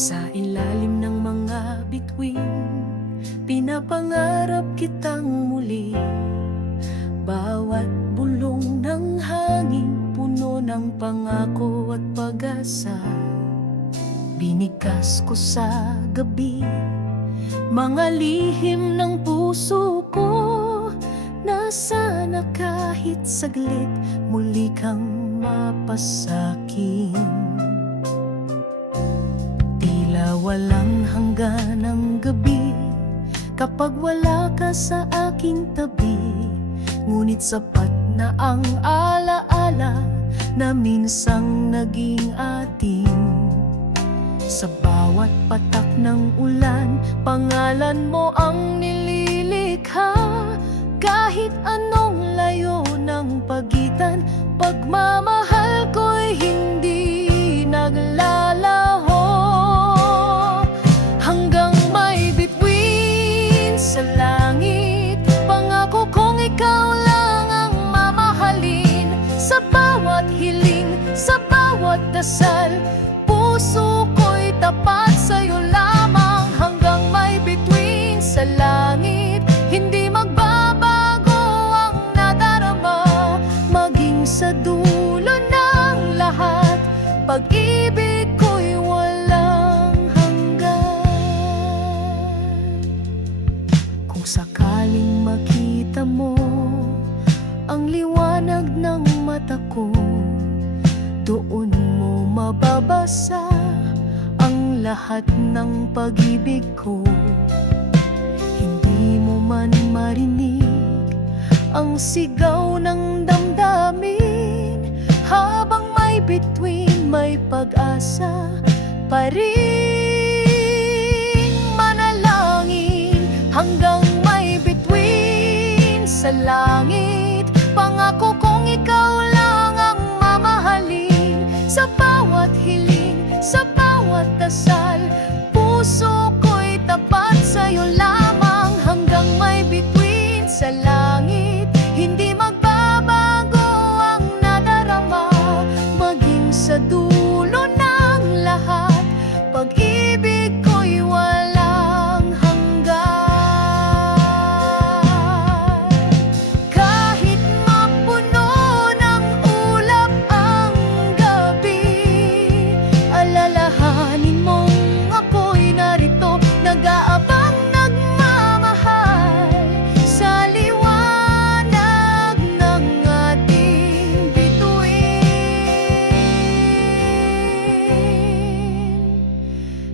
Sa ilalim ng mga bituin, pinapangarap kitang muli. Bawat bulong ng hangin, puno ng pangako at pag-asa. Binikas ko sa gabi, mga lihim ng puso ko, na sana kahit saglit muli kang mapasakin. Tila walang hanggan ang gabi kapag wala ka sa aking tabi. Ngunit sapat na ang alaala na minsang naging atin. Sa bawat patak ng ulan, pangalan mo ang nililikha. Kahit anong layo ng pagitan, pagmamahal ko'y hindi naglalaho. Hanggang may bituin sa langit, pangako kong ikaw lang ang mamahalin. Sa bawat hiling, sa bawat dasal, puso ko'y tapat sa'yo lamang. Hanggang may bituin sa langit, hindi magbabago ang nadarama. Maging sa dulo ng lahat, pag-ibig ko'y walang hanggan. Kung sakaling makita mo ang liwanag ng mata ko, doon mo mababasa ang lahat ng pag-ibig ko. Hindi mo man marinig ang sigaw ng damdamin, habang may bituin, may pag-asa pa rin manalangin. Hanggang may bituin sa langit, pangako kong ikaw lang ang mamahalin. Sa bawat hiling, sa bawat dasal, puso ko'y tapat sa'yo lamang. Hanggang may bituin sa langit, hindi magbabago ang nadarama. Maging sa dulo ng lahat, pag-ibig ko'y walang hanggan. Kahit mapuno ng ulap ang gabi, alalahanin mong ako'y narito, nag-aabang, nagmamahal sa liwanag ng ating bituin.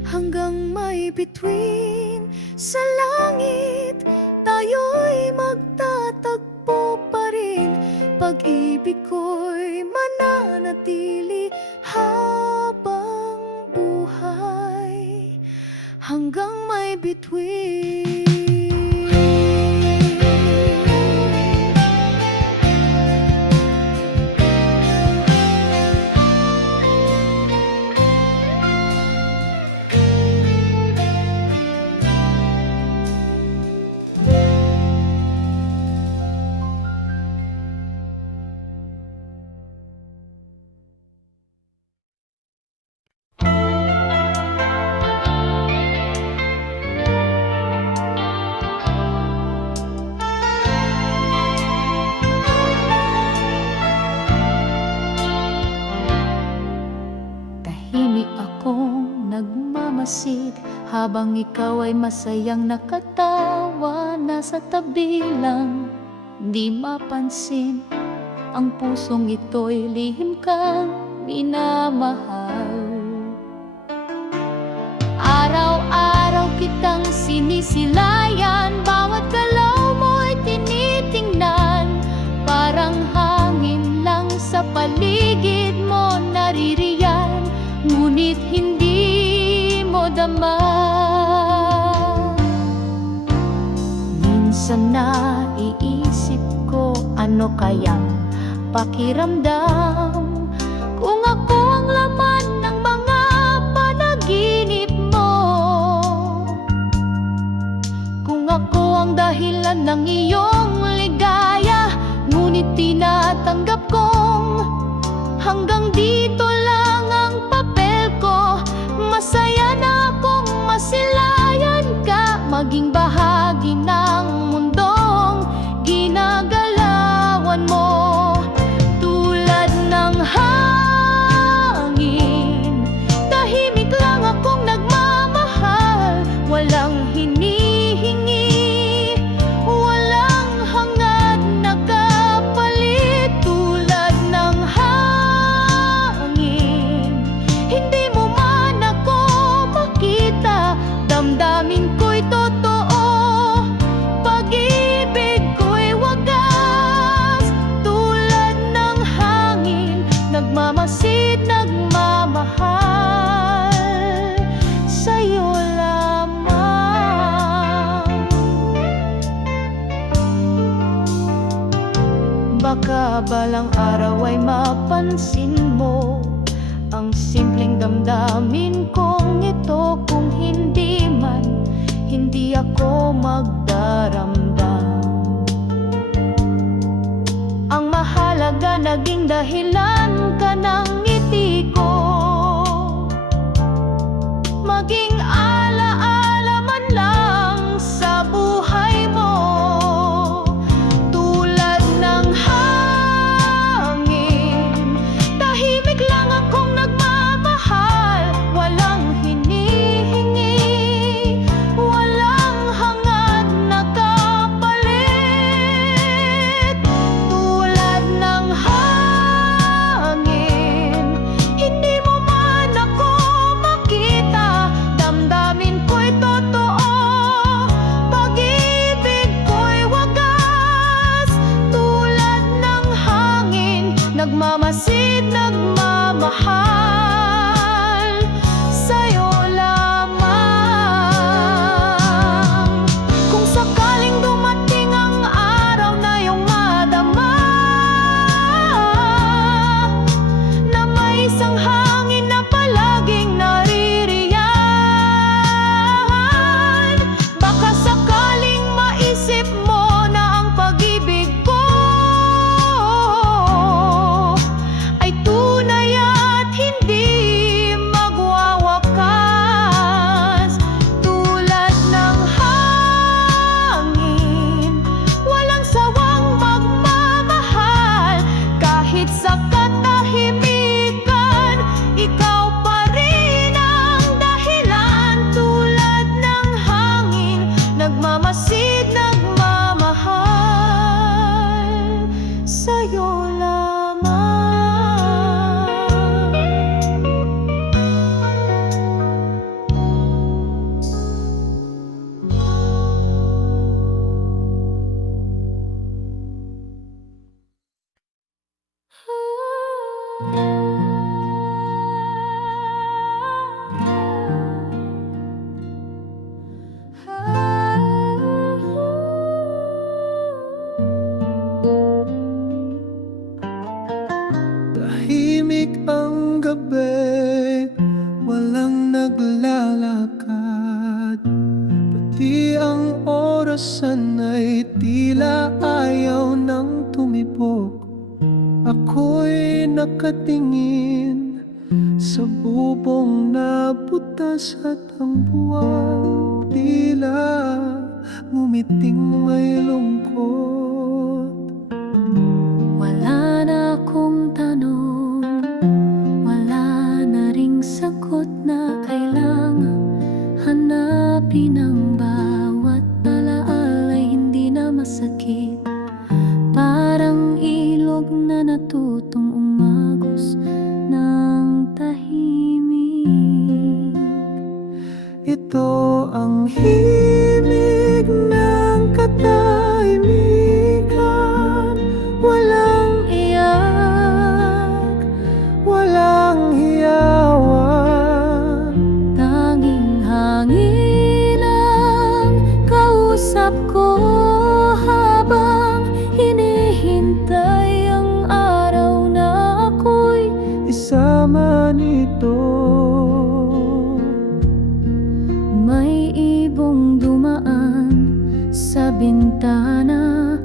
Hanggang may bituin sa langit, tayo'y magtatagpo pa rin. Pag-ibig ko'y mananatili habang buhay. Hanggang may bituin. Tahimik akong nagmamasid habang ikaw ay masayang nakatawa. Nasa tabi lang, di mapansin, ang pusong ito'y lihim kang minamahal. Araw-araw kitang sinisilayan, bawat galaw mo'y tinitingnan. Parang hangin lang sa paligid mo naririyan, ngunit hindi mo dama. Minsan naiisip ko, ano kayang pakiramdam kung ako ang laman ng mga panaginip mo, kung ako ang dahilan ng iyong ligaya. Ngunit tinatanggap kong hanggang dito lang ang papel ko. Masaya na balang araw ay mapansin mo ang simpleng damdamin kong ito. Kung hindi man, hindi ako magdaramdam. Ang mahalaga, naging dahilan ka ng ngiti ko, maging alaala man lang sa buhay mo. Tulad ng hangin, tahimik lang akong nagmamahal. Walang hinihingi, walang hangad na kapalit. Tulad ng hangin, hindi mo man ako makita, damdamin ko'y totoo, pag-ibig ko'y wagas. Tulad ng hangin, nagmamasid, nagmamahal sa'yo lamang. Kung sakaling dumating ang araw na iyong madama na may isang hangin na palaging naririyan, baka sakaling maisip mo na ang pag-ibig ko ay tunay at hindi magwawakas. Tulad ng hangin, walang sawang magmamahal. Kahit sa katahimikan, ikaw pa rin ang dahilan. Tulad ng hangin, nagmamasid, nagmamahal sa'yo lamang. Tahimik ang gabi, walang naglalakad, pati ang orasan ay tila ayaw nang tumibok. Ako'y nakatingin sa bubong na butas at ang buwan tila ngumiting may lungkot. Wala na akong tanong, wala na ring sagot na kailangan hanapin. Ang bawat alaala ay hindi na masakit, parang ilog na natutong umagos ng tahimik. Ito ang himig ng katahimikan, walang iyak, walang hiyawan. Tanging hangin ang kausap ko habang hinihintay ang araw na ako'y Isama nito. may ibong dumaan sa bintana,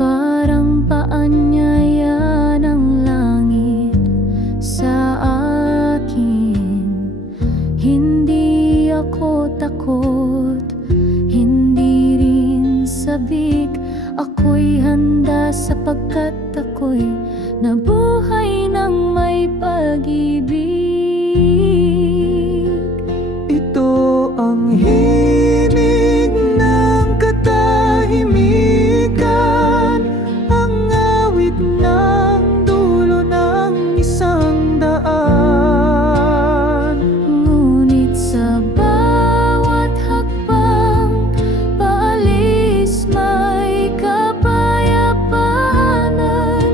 parang paanyaya ng langit sa akin. Hindi ako takot, hindi rin sabik. Ako'y handa sapagkat ako'y nabuhay ng may pag-ibig. Ito ang himig ng katahimikan, ang awit ng dulo ng isang daan. Ngunit sa bawat hakbang paalis, may kapayapaanan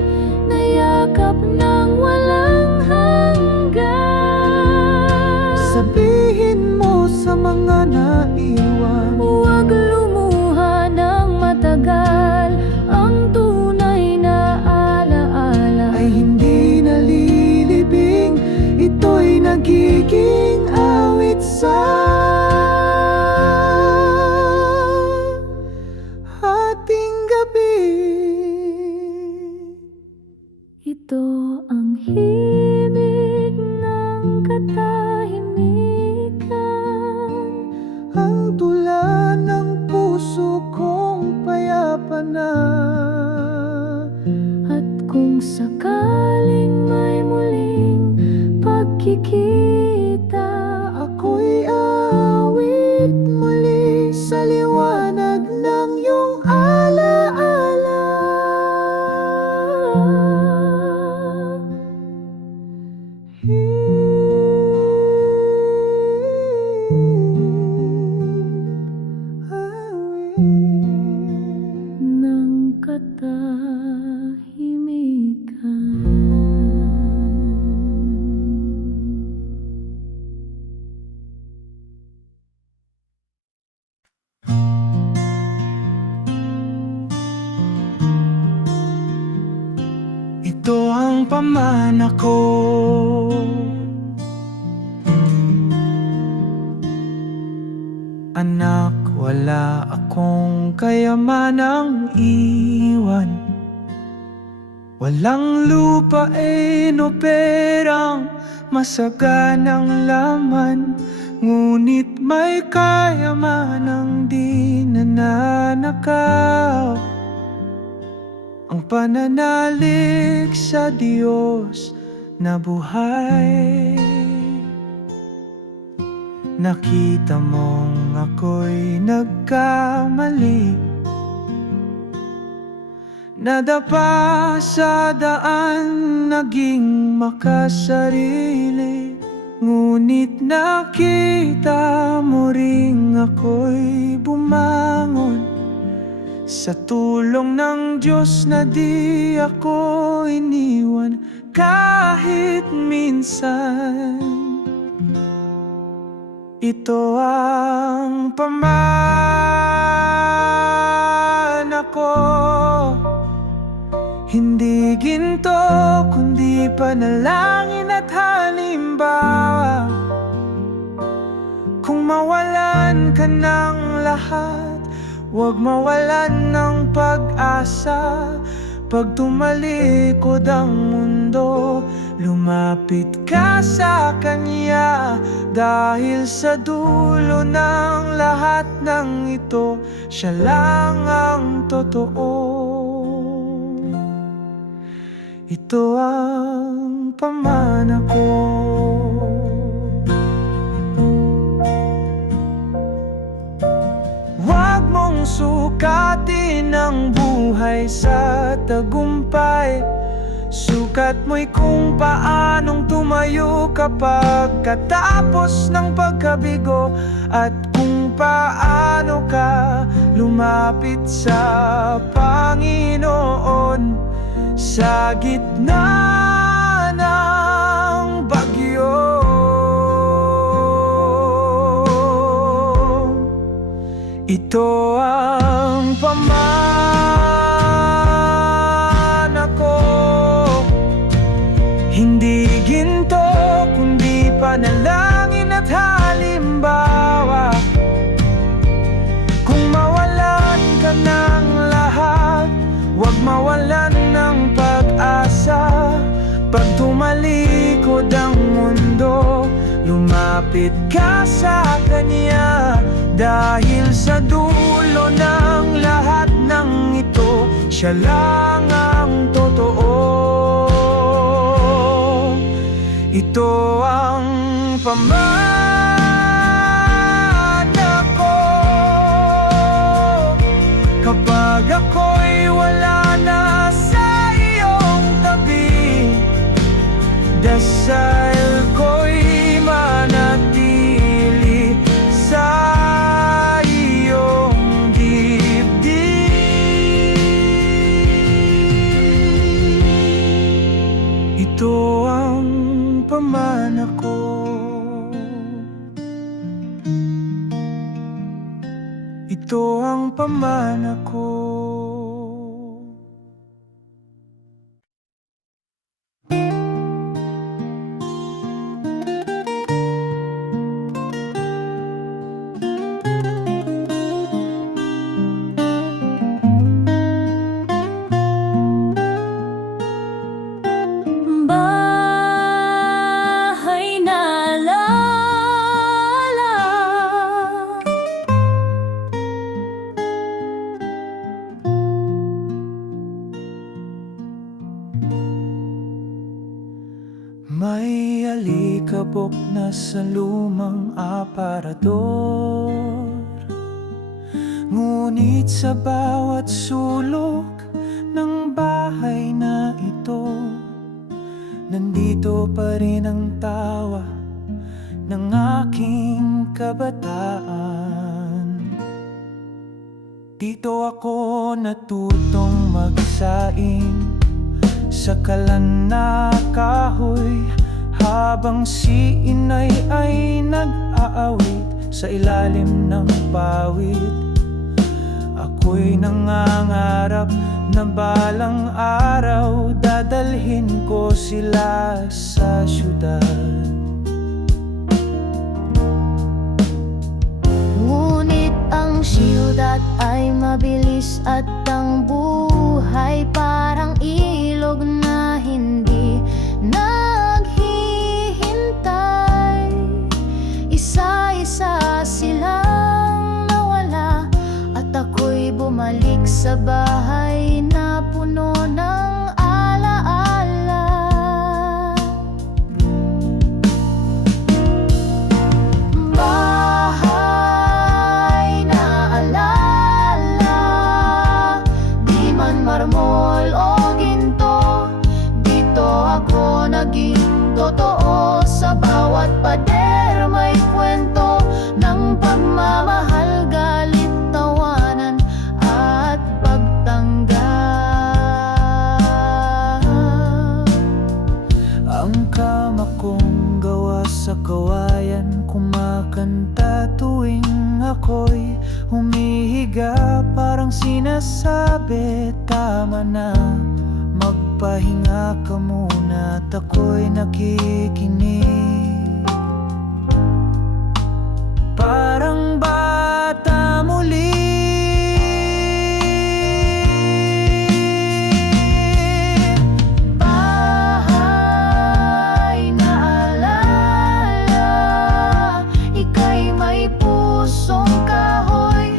na yakap ng walang hanggan. Sabihin mo sa mga naiwan, Huwag lumuha ng matagal, ang tunay na alaala pamana ko. Anak, wala akong kayamanang iwan. Walang lupain o perang masaganang laman, ngunit may kayamanang di nananakaw. Ang pananalig sa Diyos na buhay. Nakita mong ako'y nagkamali, nadapa sa daan, naging makasarili. Ngunit nakita mo ring ako'y bumangon, sa tulong ng Diyos na di ako iniwan kahit minsan. Ito ang pamana ko, hindi ginto kundi panalangin at halimbawa. Kung mawalan ka ng lahat, huwag mawalan ng pag-asa. Pag tumalikod ang mundo, lumapit ka sa Kanya. Dahil sa dulo ng lahat ng ito, Siya lang ang totoo. Ito ang pamana ko. Huwag mong sukatin ang buhay sa tagumpay. Sukat mo'y kung paanong tumayo kapag katapos ng pagkabigo, at kung paano ka lumapit sa Panginoon sa gitna ng bagyo. Ito ang pamana ko, hindi ginto kundi panalangin at halimbawa. Kung mawalan ka ng lahat, huwag mawalan ng pag-asa. Pag tumalikod ang mundo, lumapit ka sa Kanya. Dahil sa dulo ng lahat ng ito, Siya lang ang totoo. Ito ang pamana ko. Kapag ako'y wala na sa iyong tabi, dasal ko'y manatili sa iyong dibdib. Ito ang pamana ko. Ito ang pamana ko. Bahay na lala, May alikabok na sa lumang aparador, ngunit sa bawat sulok ng bahay na ito, nandito pa rin ang tawa ng aking kabataan. Dito ako natutong magsaing sa kalan na kahoy, habang si inay ay nag-aawit sa ilalim ng pawid. Ako'y nangangarap na balang araw dadalhin ko sila sa syudad. Ngunit ang siyudad ay mabilis at ang buhay parang ilog na hindi naghihintay. Isa-isa silang nawala at ako'y bumalik sa bahay na puno ng alaala. Bahay na alala, di man marmol o ginto, dito ako naging totoo. Sa bawat pader may kwento ng pagmamahal, galit, tawanan at pagtanggap. Ang kama kong gawa sa kawayan, kumakanta tuwing ako'y humihiga. Parang sinasabi, tama na, magpahinga ka muna, at ako'y nakikinig. Parang bata muli, Bahay na alala, ika'y may pusong kahoy,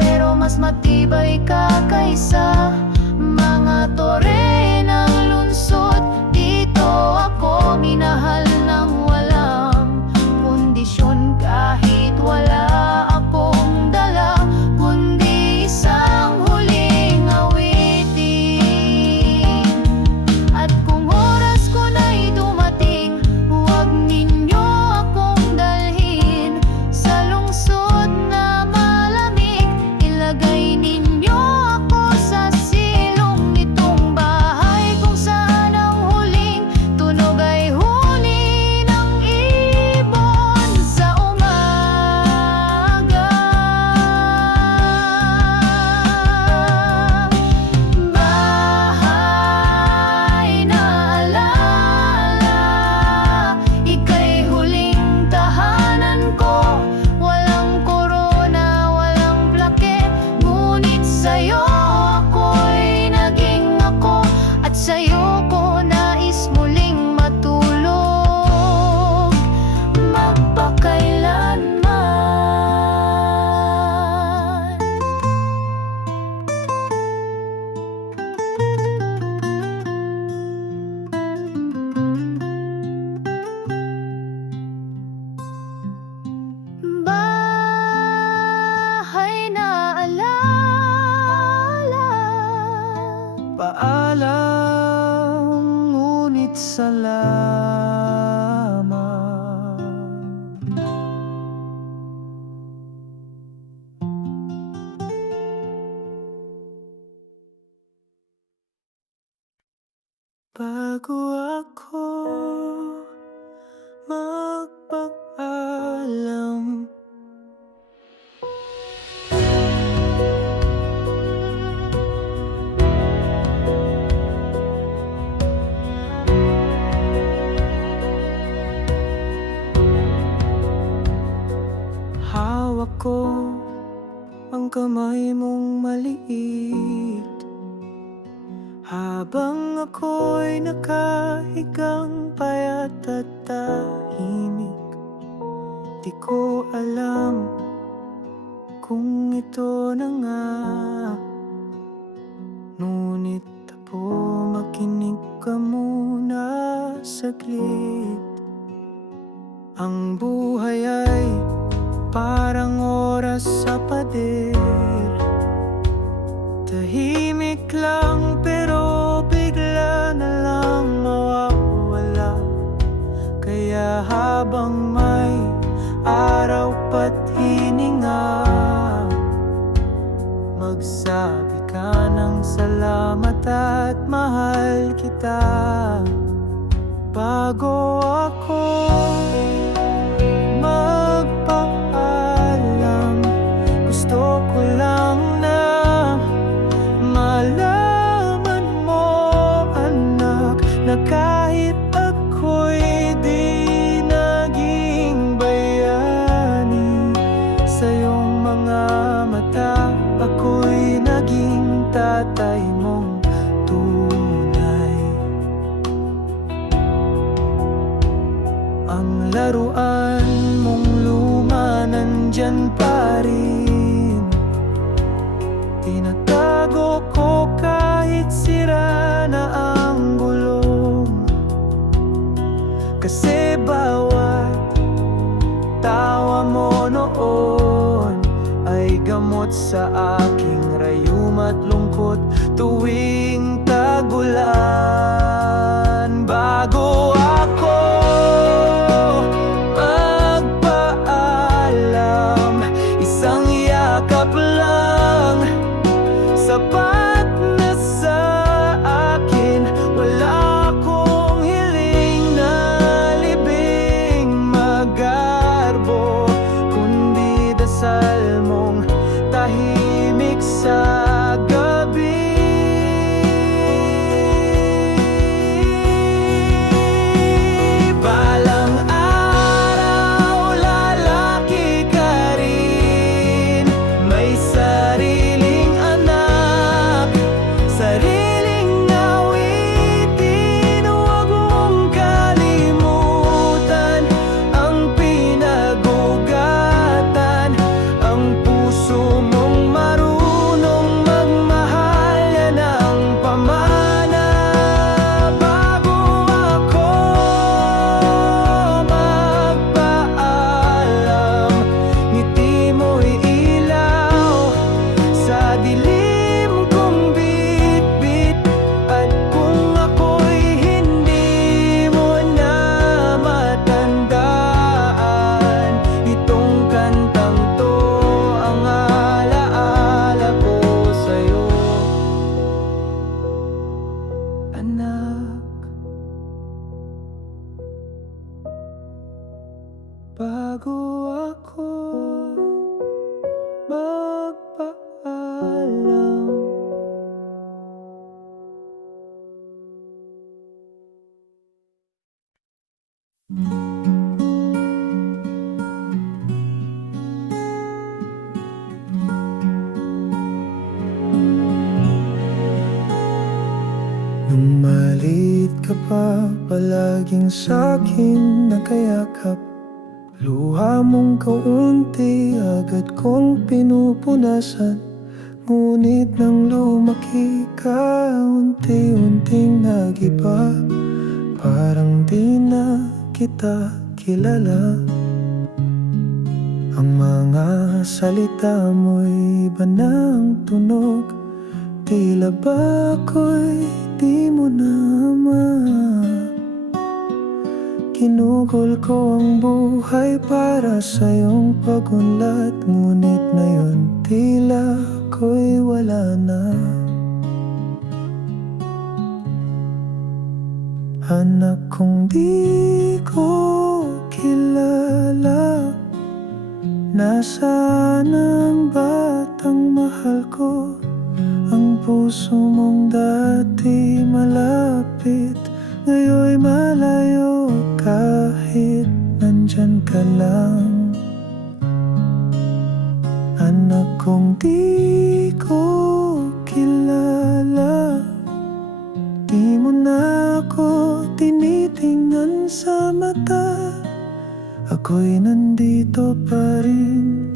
pero mas matibay ka kaysa mga tore ng lungsod. Dito ako minahal ng walang kondisyon, kahit wala akong dala kundi isang huling awitin. At kung oras ko na'y dumating, huwag ninyo akong dalhin sa lungsod na malamig. Ilagay ninyo ako sa silong nitong bahay, kung saan ang huling tunog ay huni ng ibon sa umaga. Bahay na alala, ika'y huling tahanan ko. Walang korona, walang plake, ngunit sa'yo ako'y naging ako, at sa'yo ko nais muling matulog magpakailanman. Bahay na alala, paalam, ngunit salamat. Bago ako magpaalam, hawak ko ang kamay mong maliit, habang ako'y nakahigang payat at tahimik. Di ko alam kung ito na nga, ngunit tapo, makinig ka muna saglit. Ang buhay ay parang oras sa pader, tahimik lang pero bigla na lang mawawala. Kaya habang may araw pa't hininga, magsabi ka ng salamat at mahal kita. Bago ako magpaalam, gusto ko lang na nandyan pa rin. Tinatago ko kahit sira na ang gulong, kasi bawat tawa mo noon ay gamot sa aking rayum at lungkot tuwing tagulan. Bago ako magpaalam, isang yakap lang sapat na sa akin. Wala akong hiling na libing magarbo, kundi dasal mong tahimik sa gabi. Balang araw lalaki ka rin, may sariling anak, sariling awitin. Huwag mong kalimutan ang pinagugatan, ang puso mong marunong magmahal, yan ang pamana. Bago ako magpaalam, ngiti mo'y ilaw sa dilim kong bitbit. At kung ako'y hindi mo na matandaan, itong kantang to ang alaala ko sa'yo, anak. Bago ako magpaalam. Nung maliit ka pa, palaging sa'kin nakayakap. Luha mong kaunti agad kong pinupunasan. Ngunit nang lumaki ka, unti-unting nagiba. Parang di na kita kilala. Ang mga salita mo'y iba ng tunog, tila ba ako'y di mo naman. Kinugol ko ang buhay para sa iyong pagunlad, ngunit ngayon tila ako'y wala na. Anak kong di ko kilala, nasaan ang batang mahal ko? Ang puso mong dati malapit, ngayon'y malayo kahit nandyan ka lang. Anak kong di ko kilala, di mo na ako tinitingnan sa mata. Ako'y nandito pa rin,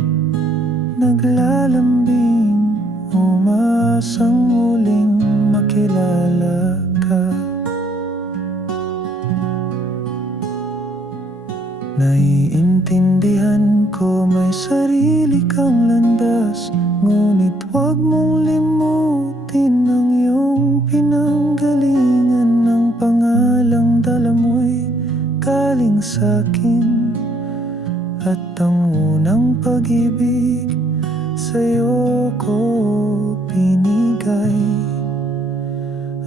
naglalambing, umaasang muling makilala ka. Naiintindihan ko may sarili kang landas, ngunit huwag mong limutin ang iyong pinanggalingan. Ng pangalang dala mo'y galing sa'kin, at ang unang pag-ibig sa'yo ko binigay.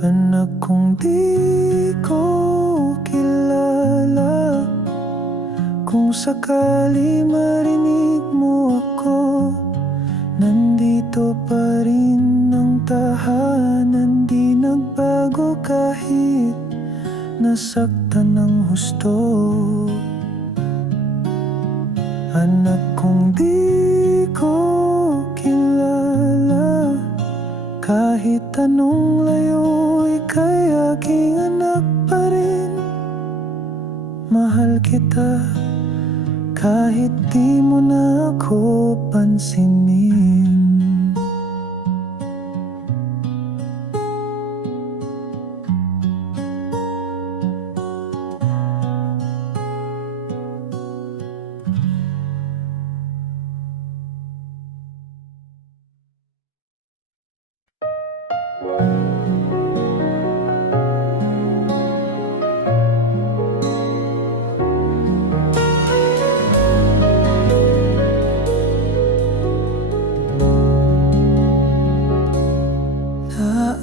Anak kong di ko kilala, kung sakali marinig mo ako, nandito pa rin ang tahanan. Di nagbago kahit nasaktan ng husto. Anak kong di ko kilala, kahit anong layo, ika'y aking anak pa rin. Mahal kita kahit di mo na ako pansinin.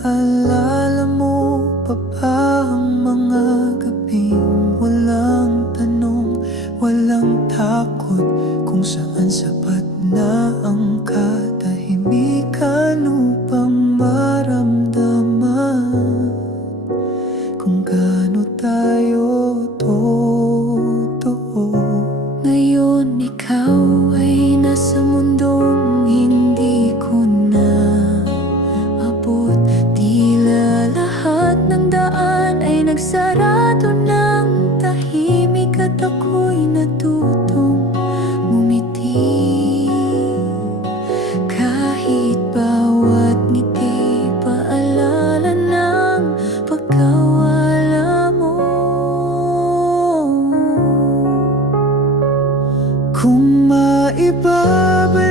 Naalala mo pa ba ang mga gabing walang tanong, walang takot, kung saan sapat na ang katahimikan upang maramdaman kung gaano tayo totoo? Ngayon ikaw ay nasa mundong hindi ko na abot. Tila lahat ng daan ay nagsarado ng tahimik at ako'y natutong ngumiti. Kahit bawat ngiti paalala ng pagkawala mo. Kung maibabalik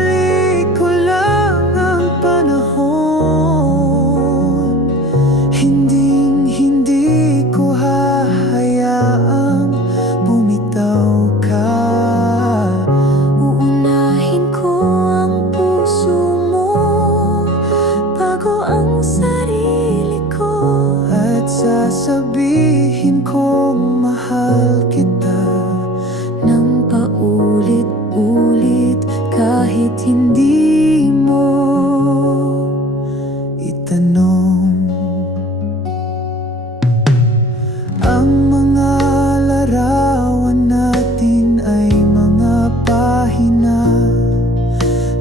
ko lang ang panahon, hindi ko hahayaang bumitaw ka. Uunahin ko ang puso mo bago ang sarili ko, at sasabihin kong mahal kita nang paulit-ulit kahit hindi mo itanong. Ang mga larawan natin ay mga pahina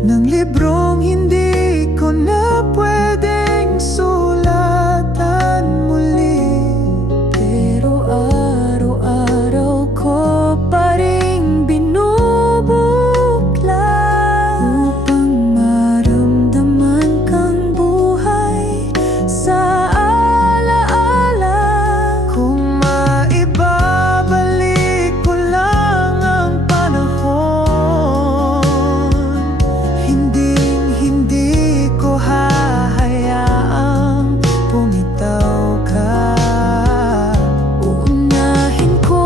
ng librong hindi ko na pwedeng sulatan muli. Pero araw-araw ko pa ring binubukla upang maramdaman kang buhay sa alaala. Kung maibabalik ko lang ang panahon, hindi ko hahayaang bumitaw ka. Uunahin ko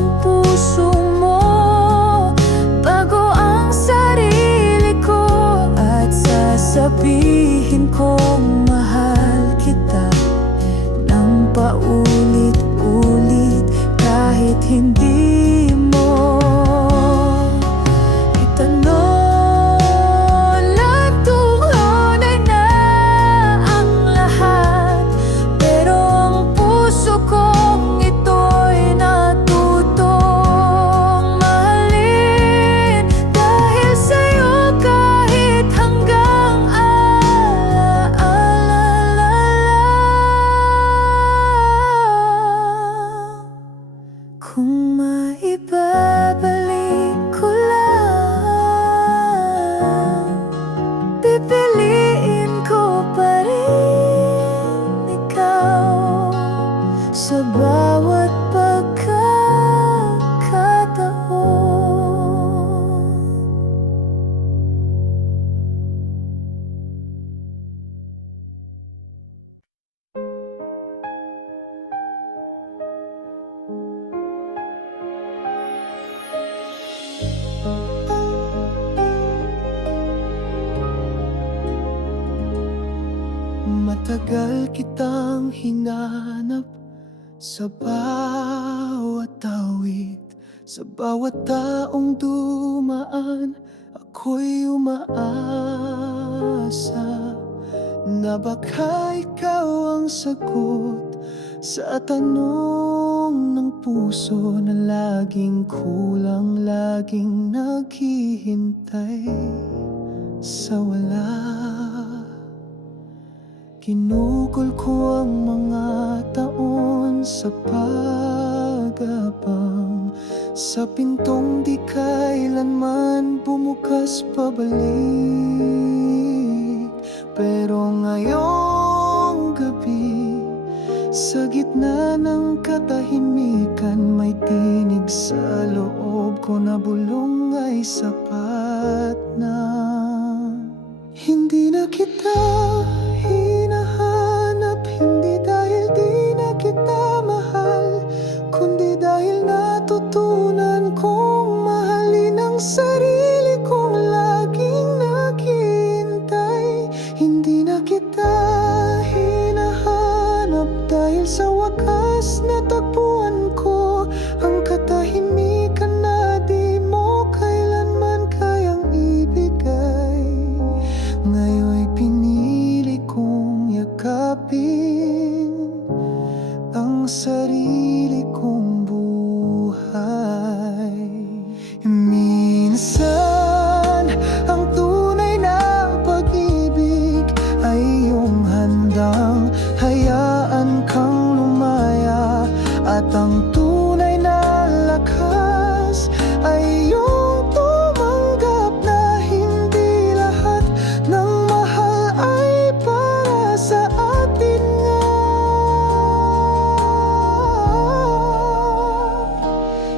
ang puso mo bago ang sarili ko, at sasabihin kong mahal kita nang paulit-ulit kahit hindi mo itanong. Nagtunay na ang lahat, pero ang puso kong ito'y natutong mahalin. Dahil sa'yo kahit hanggang alaala. Kung maibabalik ko lang, pipiliin ko pa rin ikaw sa bawat pagkakataon. Matagal kitang hinanap sa bawat awit, sa bawat taong dumaan. Ako'y umaasa na baka ikaw ang sagot sa tanong ng puso na laging kulang, laging naghihintay sa wala. Kinukol ko ang mga taon sa pag-abang, sa pintong di kailanman bumukas pabalik. Pero ngayong gabi, sa gitna ng katahimikan, may tinig sa loob ko na bulong ay sapat na. Hindi na kita hinahanap, hindi dahil di na kita mahal, kundi dahil natutunan kong mahalin ang sarili kong laging naghihintay. Hindi na kita hinahanap dahil sa wakas natagpuan ko ang katahimikan na di mo kailanman kayang ibigay. Ngayon'y pinili kong yakapin ang sarili kong buhay. Minsan, ang tunay na pag-ibig ay iyong handang hayaan kang lumaya, at ang tunay na lakas ay iyong tumanggap na hindi lahat ng mahal ay para sa atin nga.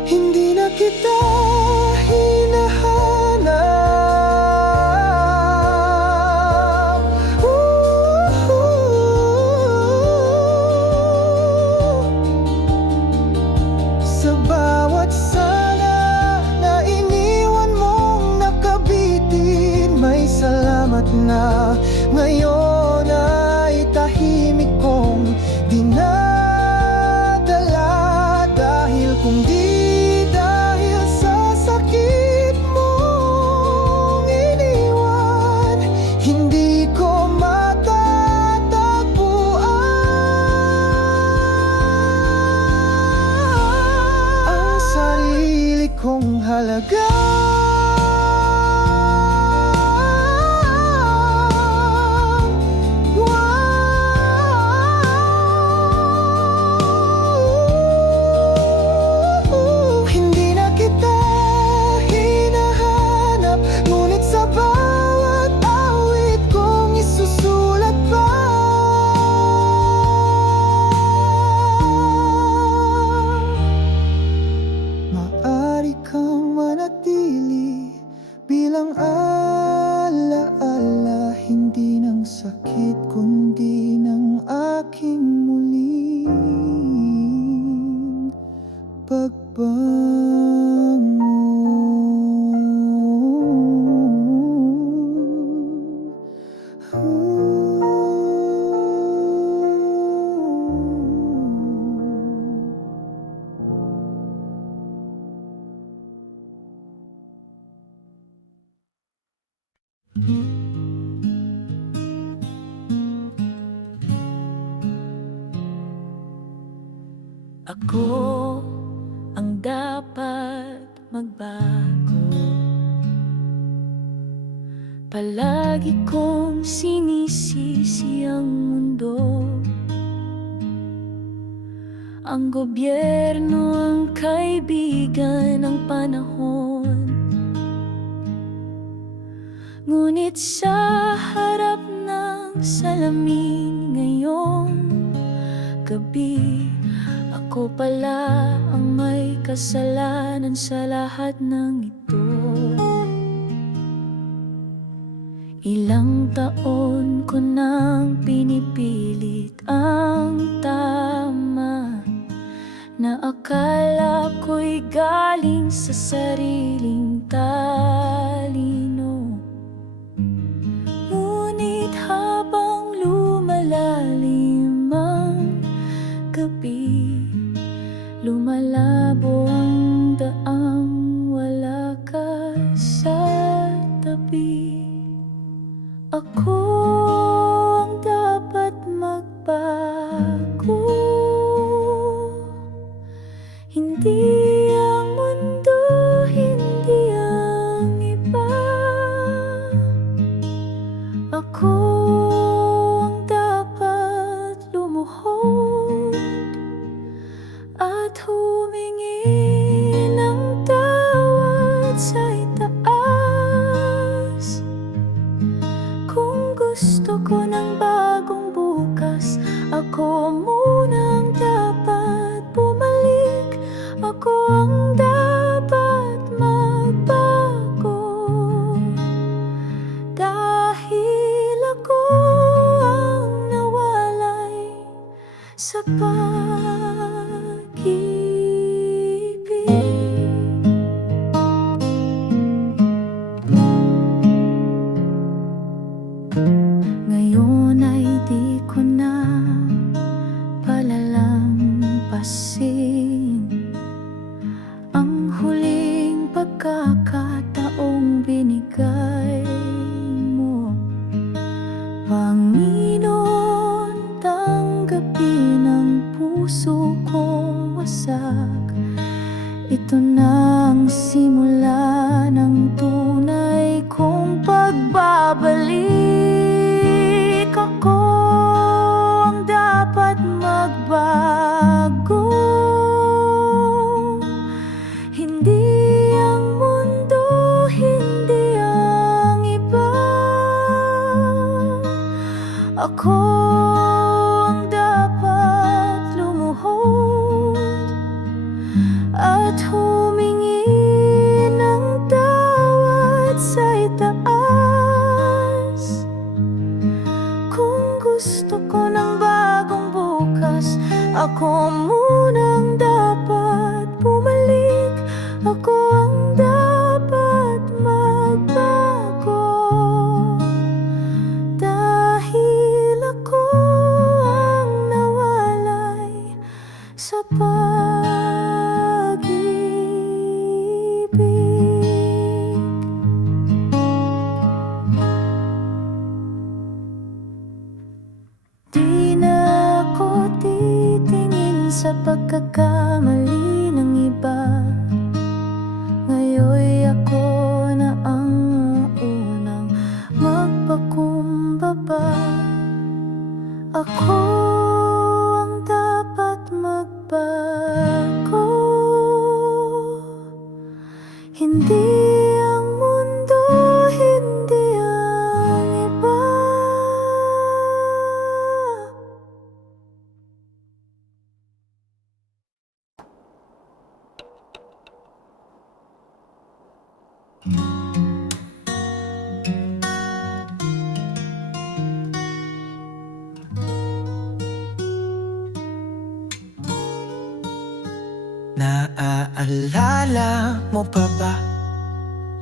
Hindi na kita hinahanap. Sa bawat sana na iniwan mong nakabitin, may salamat na. Ngayon ay tahimik kong dinadala, dahil kung di dahil sa sakit mong iniwan, hindi ko matatagpuan ang sarili kong halaga. Hindi na kita hinahanap, ngunit sa bawat awit kong isusulat pa, maaari kang manatili bilang alaala, hindi ng sakit kundi ng aking muling pagbangon. Ako ang dapat magbago. Palagi kong sinisisi ang mundo, ang gobyerno, ang kaibigan, ang panahon. Ngunit sa harap ng salamin ngayong gabi, ako pala ang may kasalanan sa lahat ng ito. Ilang taon ko nang pinipilit ang tama, na akala ko'y galing sa sariling talino. Ngunit habang lumalalim ang gabi, lumalabo ang daang wala ka sa tabi. Ako ang dapat magbago, hindi ang mundo, hindi ang iba. pag-ibig. Ngayon ay di ko na palalampasin ang huling pagkakataong binigay mo. Panginoon, tanggapin ang puso kong wasak. Ito na ang simula ng tunay kong pagbabalik. Ako ang dapat magbago, hindi ang mundo, hindi ang iba. Ako ang dapat lumuhod at humingi ng tawad sa itaas. Kung gusto ko ng bagong bukas, ako munang dapat bumalik. Ako ang dapat magbago, dahil ako ang nawalay sa pag-ibig. Di na ako titingin sa pagkakamali ng iba. Ngayon ako na ang unang magpakumbaba. Ako ang dapat magbago, hindi ang mundo, hindi ang iba. Naaalala mo pa ba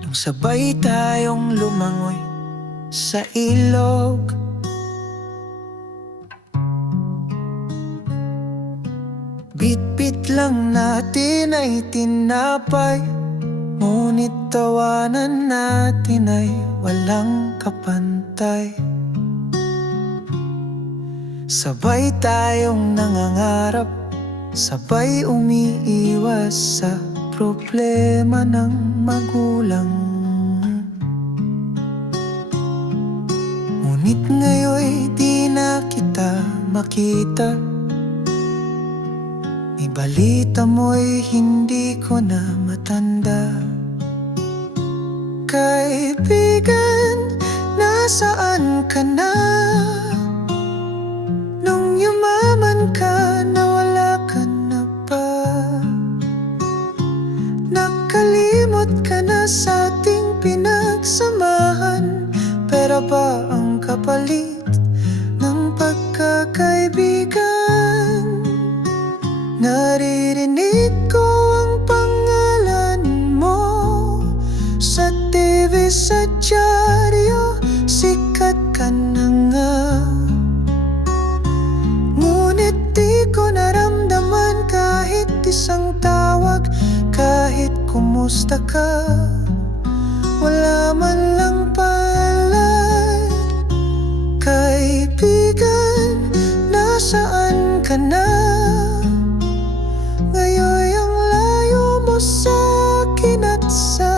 nung sabay tayong lumangoy sa ilog? Bit-bit lang natin ay tinapay, ngunit tawanan natin ay walang kapantay. Sabay tayong nangangarap, sabay umiiwas sa problema ng magulang. Ngunit ngayon di na kita makita, ibalita mo'y hindi ko na matanda. Kaibigan, nasaan ka na? Nung yumaman ka, nawala ka na ba? Nakalimot ka na sa ating pinagsamahan. Pera ba ang kapalit ng pagkakaibigan? Naririnig ko ang pangalan mo sa TV, sa dyaryo, sikat ka na nga. Ngunit di ko naramdaman kahit isang tawag, kahit kumusta ka, wala man lang palad. Kaibigan, nasaan ka na? Ngayon ang layo mo sa akin at sa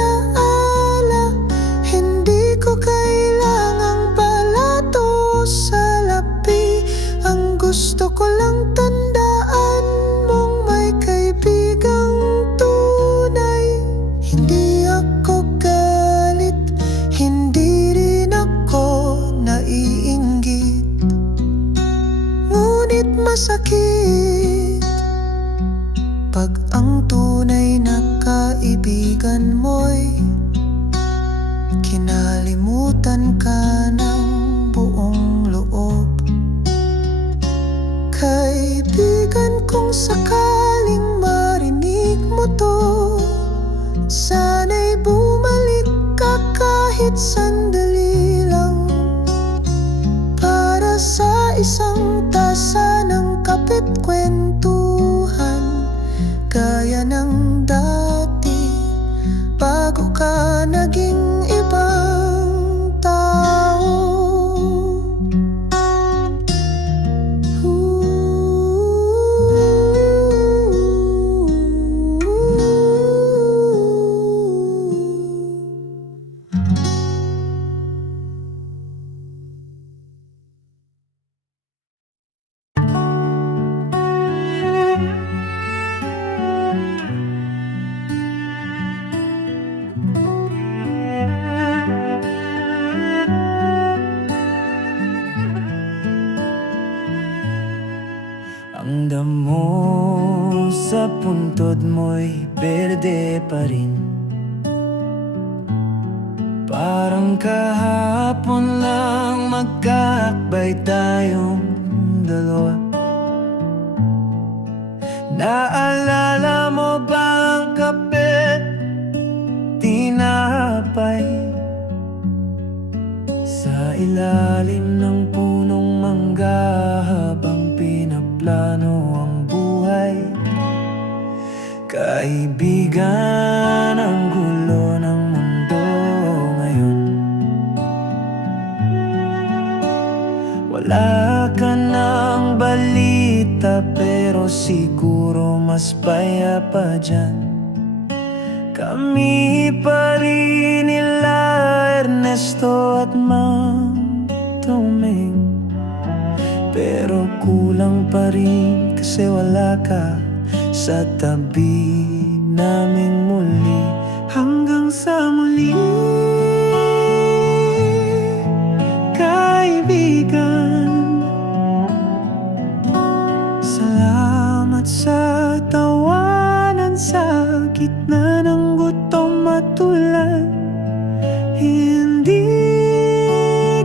alaala. Hindi ko kailangang balato sa lapi. Ang gusto ko lang tandaan mong may kaibigang tunay. Hindi ako naging ibang tao. Ang damo sa puntod mo'y berde pa rin. Parang kahapon lang magkakbay tayong dalawa. Naalala mo ba ang kape, tinapay sa ilalim ng punong mangga habang pinaplano ang buhay? Kaibigan, ang gulo ng mundo ngayon. Wala ka ng balita pero siguro mas payapa dyan. Kami pa rin nila Ernesto at Mang Tomeng, pero kulang pa rin kasi wala ka sa tabi naming muli. Hanggang sa muli, kaibigan. Salamat sa tawanan sa gitna ng gutom at ulan. Hindi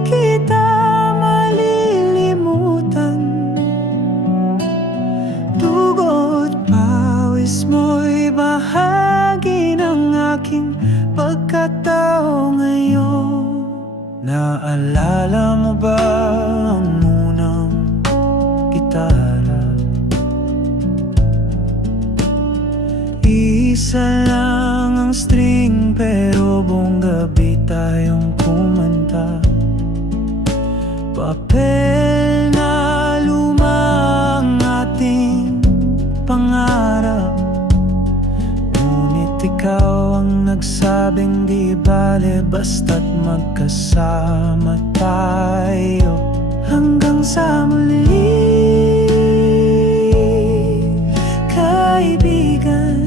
kita malilimutan. Dugo't pawis mo'y bahagi ng aking pagkatao ngayon. Naalala mo ba ang unang gitara? Isa lang ang string pero buong gabi tayong kumanta. Papel na luma ang ating pangarap, ngunit ikaw ang nagsabing di bale basta't magkasama tayo. Hanggang sa muli, kaibigan.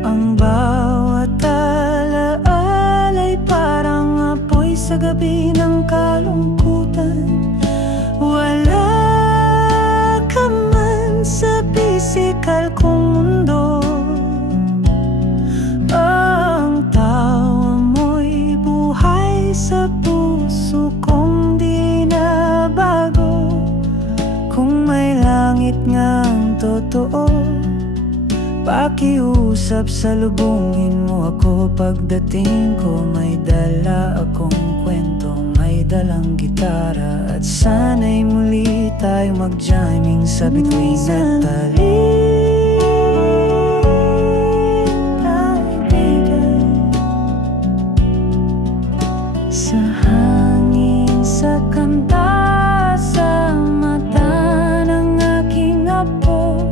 Ang bawat alaala'y parang apoy sa gabi ng kalungkutan. Wala ka man sa pisikal kong mundo. Ang tawa mo'y buhay sa puso kong di na bago. Kung may langit ngang totoo, pakiusap, salubungin mo ako pagdating ko. May dala akong kwento, may dalang gitara, at sana'y muli tayo mag-jamming sa bituin at talim. Sa hangin, sa kanta, sa mata ng aking apo,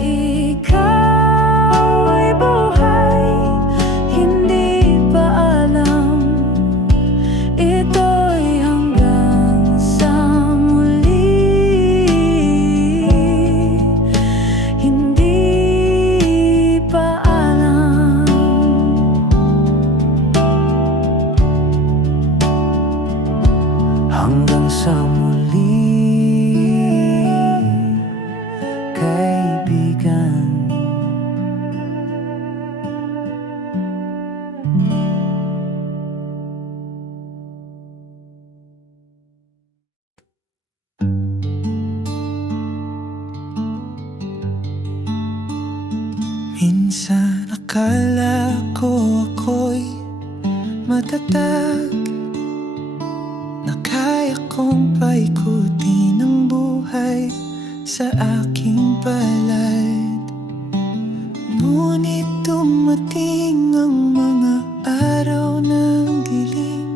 ikaw ay buhay, hindi pa alam. Ito'y hanggang sa muli, hindi pa alam. Hanggang sa muli, kaibigan. Minsan akala ko ako'y matatag, na kaya kong paikutin ang buhay sa aking palad. Ngunit dumating ang mga araw ng dilim,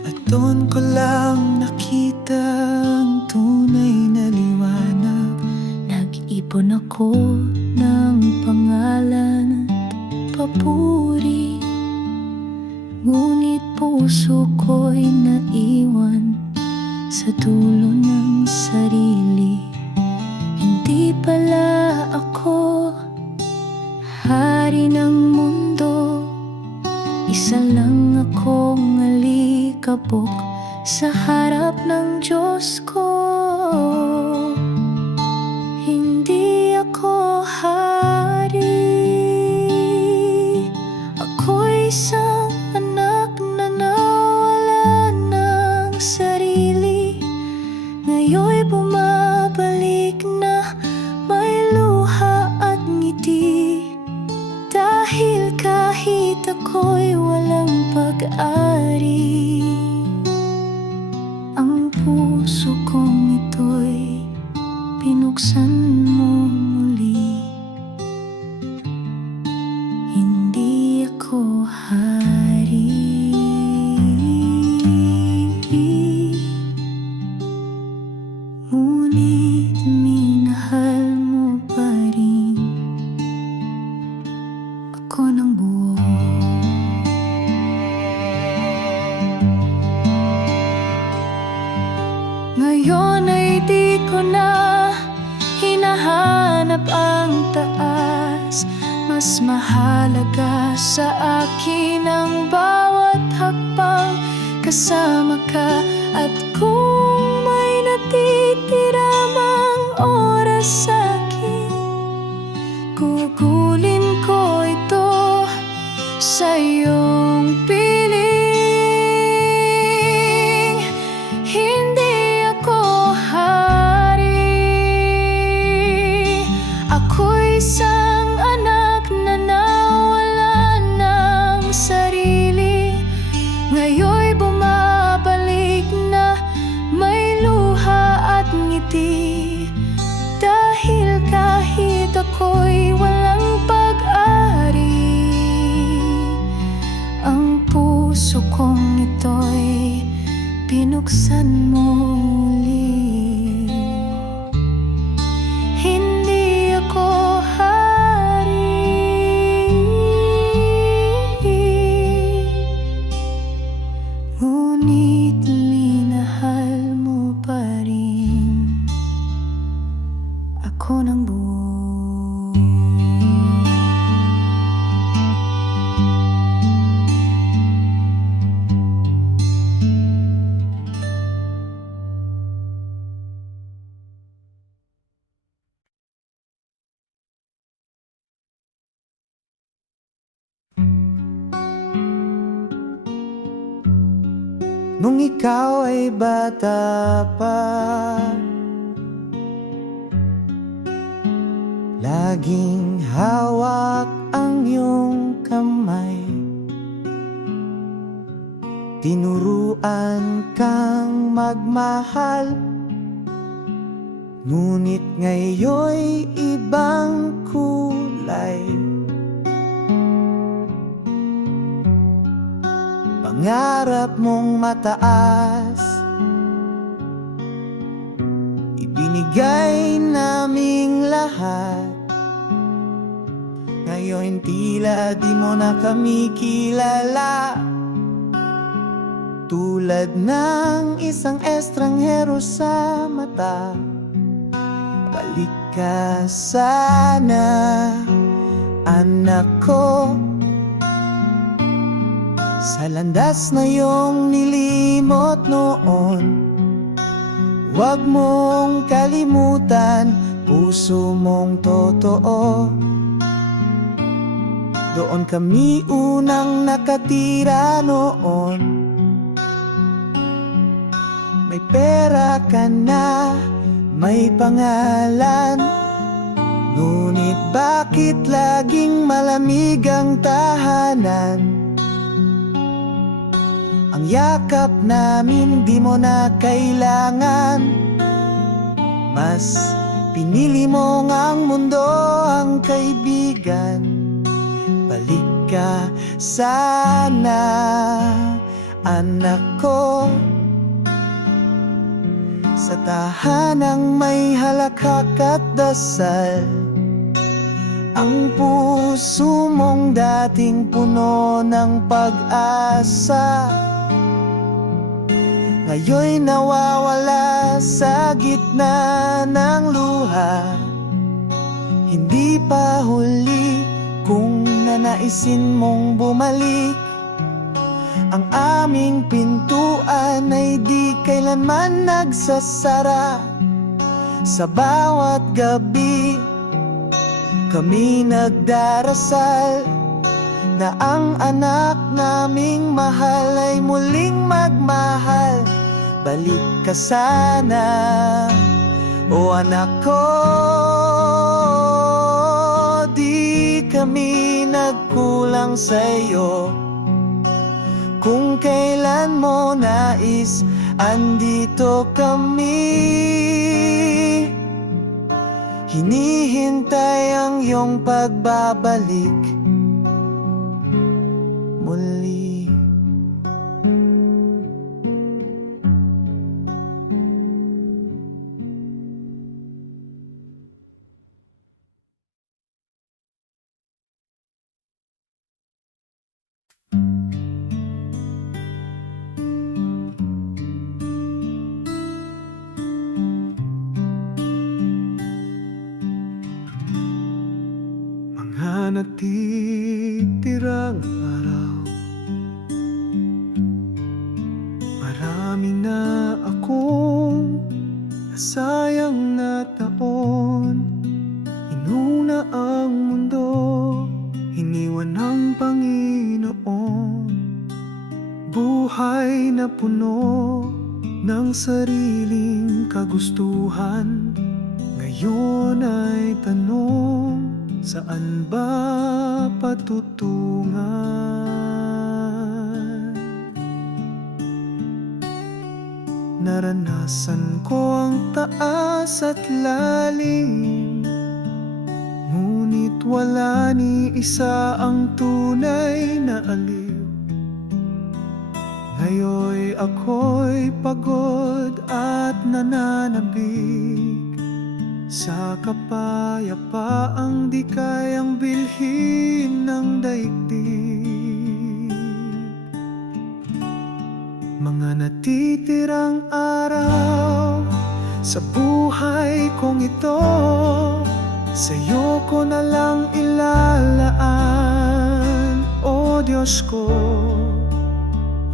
at doon ko lang nakita ang tunay na liwanag. Nag-ipon ako ng pangalan at papuri, ngunit puso ko'y naiwan sa dulo ng sarili. Hindi pala ako hari ng mundo, isa lang akong alikabok sa harap ng Diyos ko. Hindi ako hari, ako'y isang anak na nawala ng sarili. Ngayon'y bumabalik na may luha at ngiti, dahil kahit ako'y walang pag-ari, ang puso kong ito'y pinuksan mo muli. Hindi ako hari, ngunit minahal mo pa rin ako ng buo. Ngayon ay di ko na hinahanap ang taas, mas mahalaga sa akin ang bawat hakbang kasama ka. At kung may natitira mang oras sa'kin, gugulin ko ito sa iyong piling. Hindi ako hari, ako'y isang anak na nawala ng sarili. Ngayon'y bumabalik na may luha at ngiti, dahil kahit ako'y walang pag-ari, ang puso kong ito'y pinuksan mo muli. Hindi ako hari, ngunit minahal mo pa rin ako ng buo. Nung ikaw ay bata pa, laging hawak ang iyong kamay, tinuruan kang magmahal. Ngunit ngayon'y ibang kulay, pangarap mong mataas, ibinigay naming lahat. Ngayon tila di mo na kami kilala, tulad ng isang estranghero sa mata. Balik ka sana, anak ko, sa landas na iyong nilimot noon. Huwag mong kalimutan puso mong totoo. Doon kami unang nakatira noon. May pera ka na, may pangalan, ngunit bakit laging malamig ang tahanan? Ang yakap namin di mo na kailangan, mas pinili mo ngang mundo ang kaibigan. ka sana, anak ko. Sa tahanang may halakhak at dasal, ang puso mong dating puno ng pag-asa, ngayon'y nawawala sa gitna ng luha. Hindi pa huli kung nanaisin mong bumalik. Ang aming pintuan ay di kailanman nagsasara. Sa bawat gabi kami nagdarasal na ang anak naming mahal ay muling magmahal. Balik ka sana, o anak ko. Di kami nagkulang sa'yo. Kung kailan mo nais, andito kami. Hinihintay ang iyong pagbabalik muli. Mga natitirang araw, marami na akong nasayang na taon. Inuna ang mundo, iniwan ng Panginoon. Buhay na puno ng sariling kagustuhan. Ngayon ay tanong, saan ba patutungan? Naranasan ko ang taas at lalim, ngunit wala ni isa ang tunay na aliw. Ngayoy ako'y pagod at nananabig sa kapayapaang di kayang bilhin ng daigdig. Mga natitirang araw sa buhay kong ito, sa'yo ko na lang ilalaan, o Diyos ko.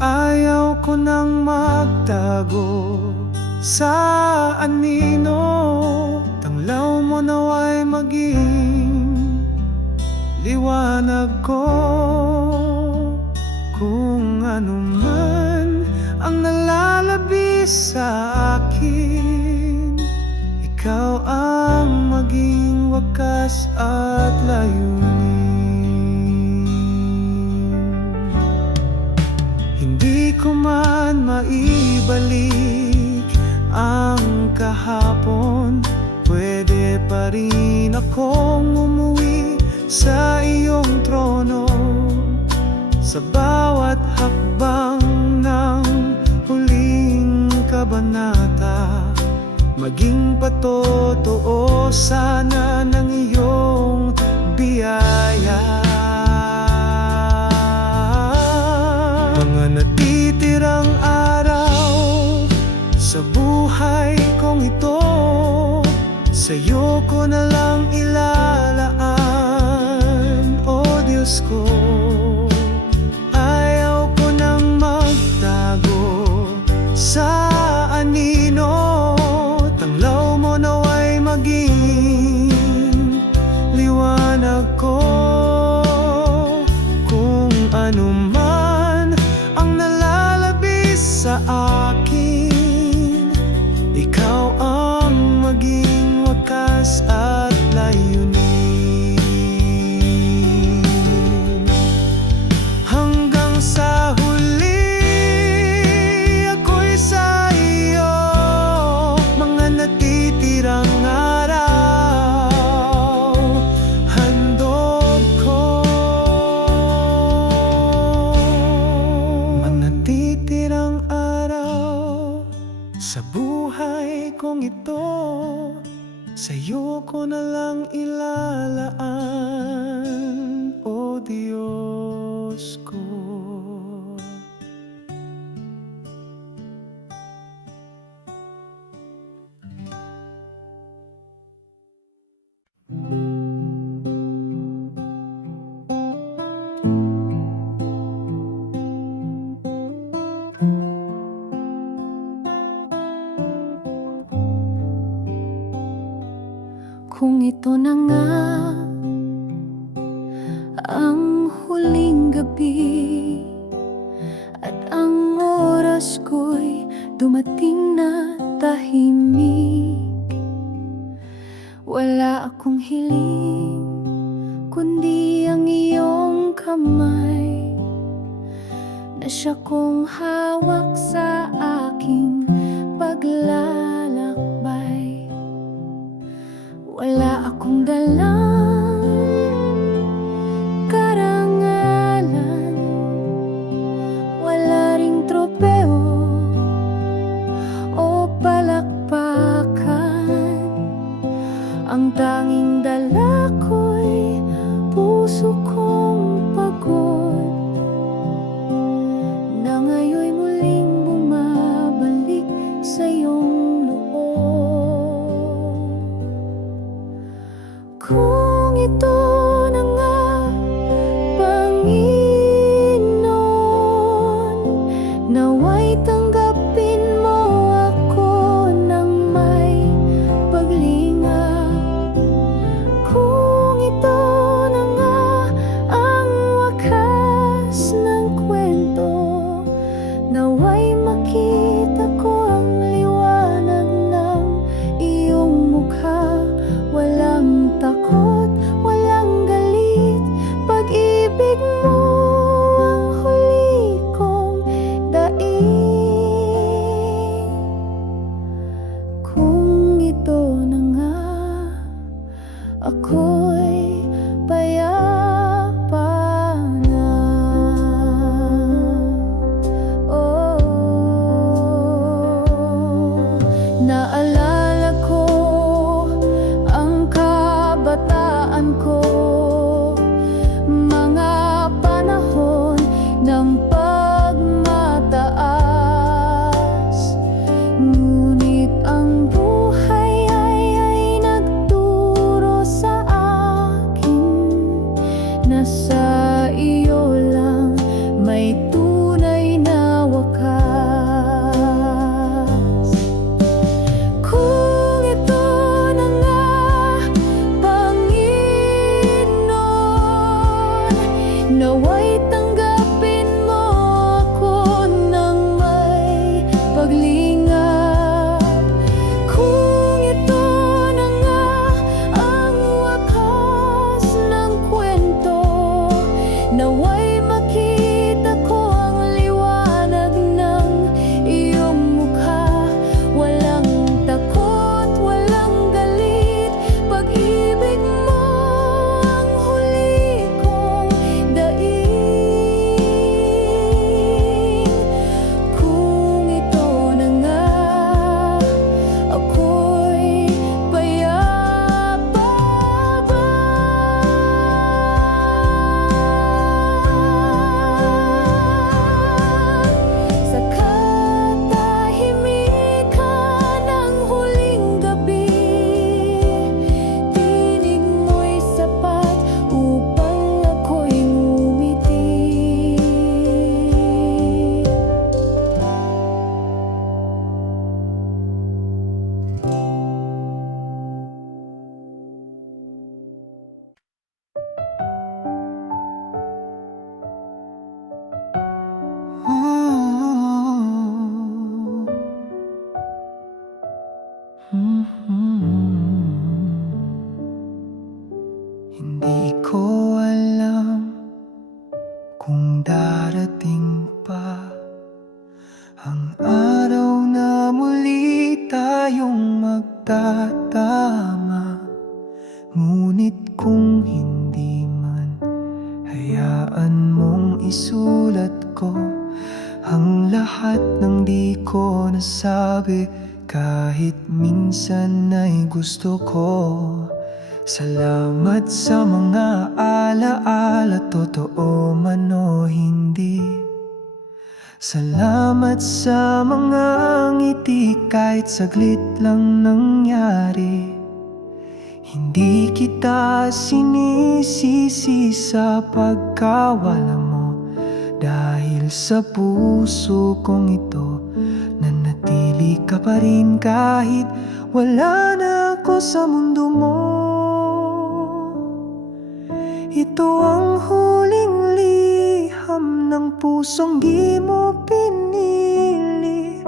Ayaw ko nang magtago sa anino. Tanglaw mo nawa'y maging liwanag ko. Kung ano man ang nalalabis sa akin, ikaw ang maging wakas at layunin. Hindi ko man maibalik ang kahapon, pwede pa rin akong umuwi sa iyong trono. Sa bawat hakbang ng huling kabanata, maging patotoo sana ng iyong biyaya. Mga natitirang araw sa buhay kong ito, sa'yo ko na lang ilalaan, o Diyos ko. Ayaw ko nang magtago sa anino. Tanglaw mo nawa'y maging liwanag ko. Kung ano man ang nalalabis sa akin, ikaw ang maging wakas at layunin. Hanggang sa huli, ako'y sa iyo. Mga natitirang araw, handog ko. kong ito, sa'yo ko na lang ilalaan, o Diyos ko. Kung ito na nga ang huling gabi at ang oras ko'y dumating na tahimik, wala akong hiling kundi ang iyong kamay na siya kong hawak sa aking paglalakbay. Wala akong dalang karangalan, wala ring tropeo o palakpakan. Ang tanging dala ko'y puso kong pagod na ngayon'y muling bumabalik sa iyong loob. Kung ito na nga, Panginoon, nawa'y tanggapin mo ako ng may paglingap. Kung ito na nga ang wakas ng kwento, nawa'y makita ko ang liwanag ng iyong mukha. Walang takot, walang galit, pag-ibig mo ang huli kong daing. Kung ito na nga, ako'y payapa na. Oh, naalala ko ang kabataan ko, mga panahon ng pagmataas. Ngunit ang buhay ay nagturo sa akin na sa iyo lang may tunay na wakas. Kung ito na nga, Panginoon, nawa'y tanggapin mo ako ng may paglingap. Kung ito na nga ang wakas ng kwento, nawa'y makita ko ang liwanag ng iyong mukha. Walang takot, walang galit, pag-ibig mo ang huli kong daing. Kung ito na nga, ako'y payapa ba? Sa katahimikan ng huling gabi, tinig mo'y sapat upang ako'y ngumiti. Hindi ko alam kung darating pa ang araw na muli tayong magtatama. Ngunit kung hindi man, hayaan mong isulat ko ang lahat ng di ko nasabi kahit minsan ay gusto ko. Salamat sa mga alaala, totoo man o hindi. Salamat sa mga ngiti kahit saglit lang nangyari. Hindi kita sinisisi sa pagkawala mo, dahil sa puso kong ito nanatili ka pa rin kahit wala na ako sa mundo mo. Ito ang huling liham ng pusong di mo pinili,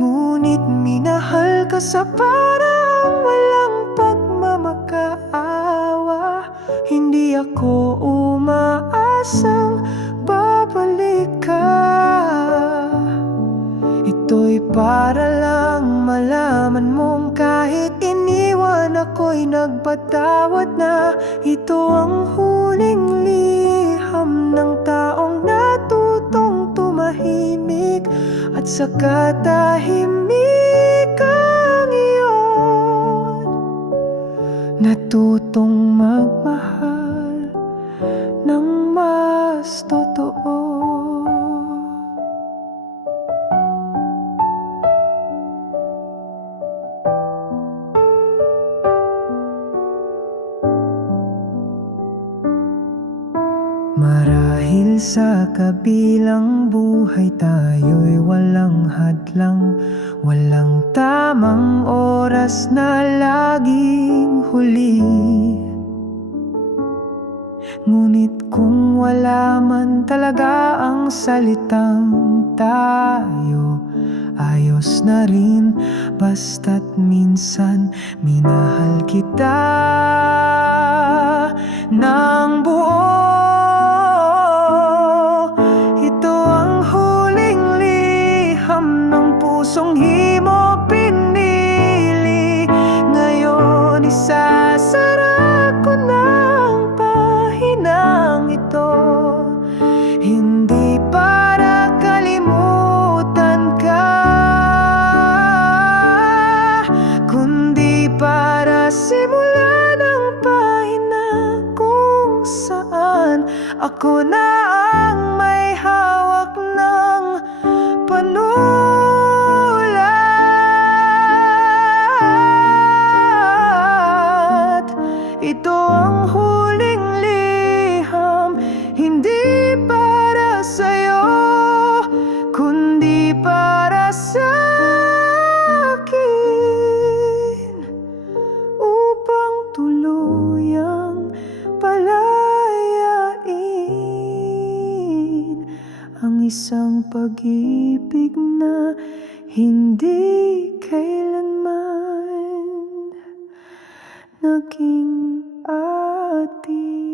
ngunit minahal ka sa parang walang pagmamakaawa. Hindi ako umaasang babalik ka. Ito'y para lang malaman mong kahit iniwan ako'y nagpatawad na. Ito ang huling liham ng taong natutong tumahimik, at sa katahimikang iyon natutong magmahal ng mas totoo. Marahil sa kabilang buhay tayo'y walang hadlang, walang tamang oras na laging huli. Ngunit kung wala man talaga ang salitang tayo, ayos na rin basta't minsan minahal kita ng buo. Pusong himo pinili, ngayon isasara ko na ang pahinang ito. Hindi para kalimutan ka, kundi para simulan ang pahina kung saan ako na ang may hawak ng panulat. Ito ang huling liham, hindi para sa'yo, kundi para sa akin, upang tuluyang palayain ang isang pag-ibig na hindi kailanman naging atin.